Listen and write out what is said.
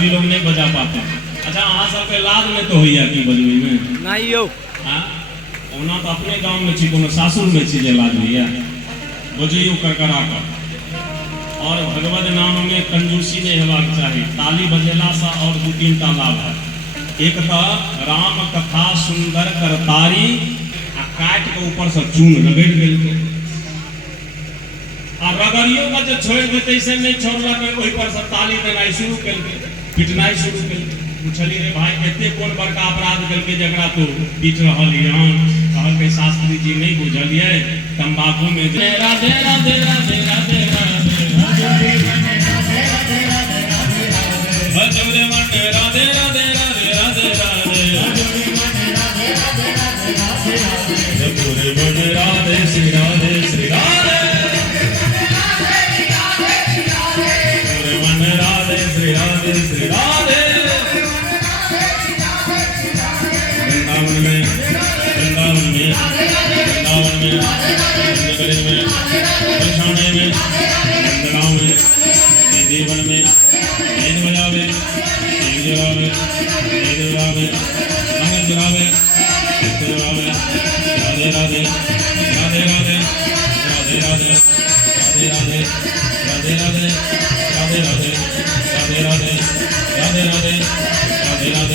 सभी लोग नहीं बजा पाते। अच्छा अहाँ सबके लाज में तो होइया कि बजबै में नहीं यौ हाँ ओना तो अपने गांव में छी कोनो सासुर में छी जे लाज होइया बजैयो करकरा कर। और भगवत नाम में कंजूसी नहीं हेबाक चाही। ताली बजेला से और दू तीन टा लाभ है। एक तो राम कथा सुंदर करतारी आ काट के ऊपर से चून रगड़ देलकै आ रगड़ियो का जो छोड़ देते से नहीं छोड़ला के ओहि पर से ताली देनाई शुरू केलकै पिटनाई शुरू केलकै। पूछली रे भाई एते कोन बड़का अपराध केलकै जकरा तू पीट रहल हन। कहलकै शास्त्री जी नहीं बुझलिए तंबाकू में राधे राधे राधे राधे हजूरे मन राधे राधे राधे राधे हजूरे मन राधे श्री राधे श्री राधे हजूरे मन राधे श्री राधे श्री राधे। वृंदावन में वृंदावन में वृंदावन में नगरी में बरसाने में नंदगांव में देवन में नैन बजावे एक जगावे एक जगावे मंगल जगावे एक जगावे राधे राधे राधे राधे राधे राधे राधे राधे राधे राधे